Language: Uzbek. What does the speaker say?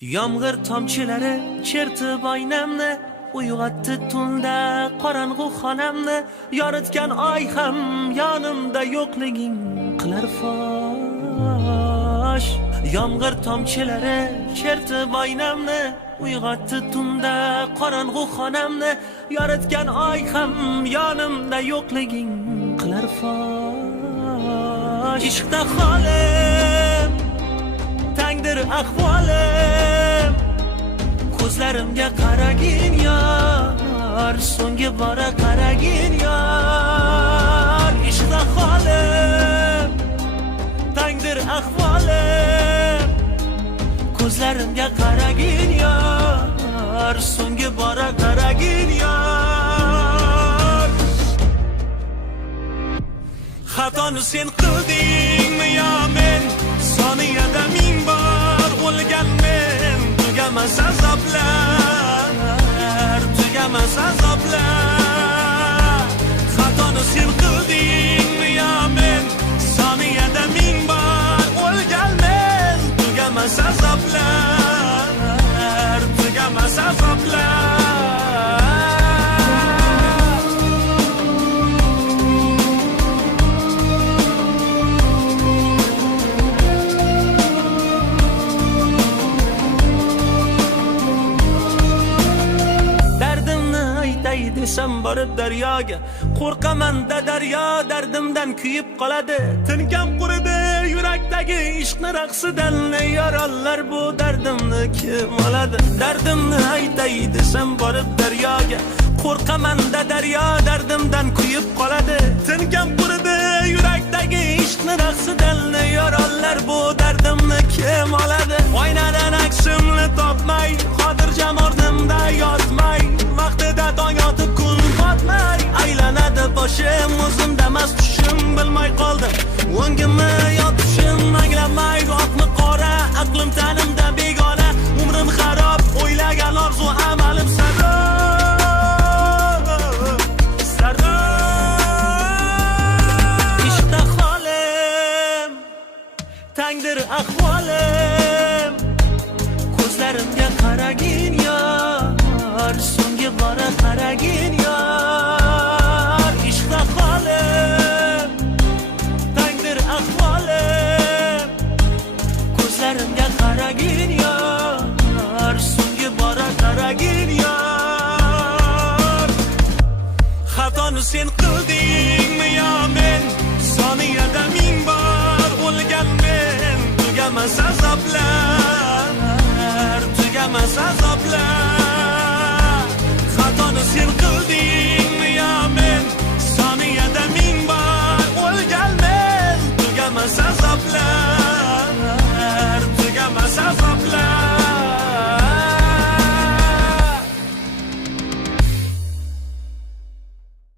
Yomg'ir tomchilari chertib oynamni, uyg'otdi tunda qorong'u xonamni. Yoritgan oy ham yonimda yo'qliging qilar fosh. Yomg'ir tomchilari chertib oynamni, uyg'otdi tunda qorong'u xonamni. Yoritgan oy ham yonimda yo'qliging qilar fosh. Ishqda holim tangdir ahvolim, ko'zlarimga qaragin yor, so'nggi bora qaragin yor. Ishqda holim tangdir ahvolim, ko'zlarimga qaragin yor, so'nggi bora qaragin yor. Xatoni sen qildingmi yo men, soniyada ming bor o'lganmen. Tugamas azoblar, tugamas azoblar. Xatoni sen qildingmi yo men, soniyada ming bor o'lganmen. Tugamas azoblar, tugamas azoblar. Desam borib daryoga, qo'rqaman-da daryo dardimdan kuyib qoladi. Tinkam quridi yurakdagi ishqni raqsidan, yorollar bu dardimni kim oladi? Dardimni aytay desam borib daryoga, qo'rqaman-da daryo dardimdan kuyib qoladi. Tinkam quridi yurakdagi ishqni raqsidan, yorollar bu dardimni kim oladi? Oynadan aksimni topmay, xotirjam o'rnimda yotmay, vaqtida tong otib kun botmay, aylanadi boshim, o'zimdamas tushim, bilmay qoldim o'ngimni yo tushim, anglamay oqmi qora, aqlim tanimda begona, umrim xarob, o'ylagan orzu amalim sarob, sarob. Ishqda holim tangdir ahvolim, ko'zlarimga qaragin yor, so'nggi bora qaragin yor. Ishqda holim tangdir ahvolim, ko'zlarimga qaragin yor, so'nggi bora qaragin yor. Xatoni sen qildingmi yo men, soniyada ming bor o'lganmen. Tugamas azoblar,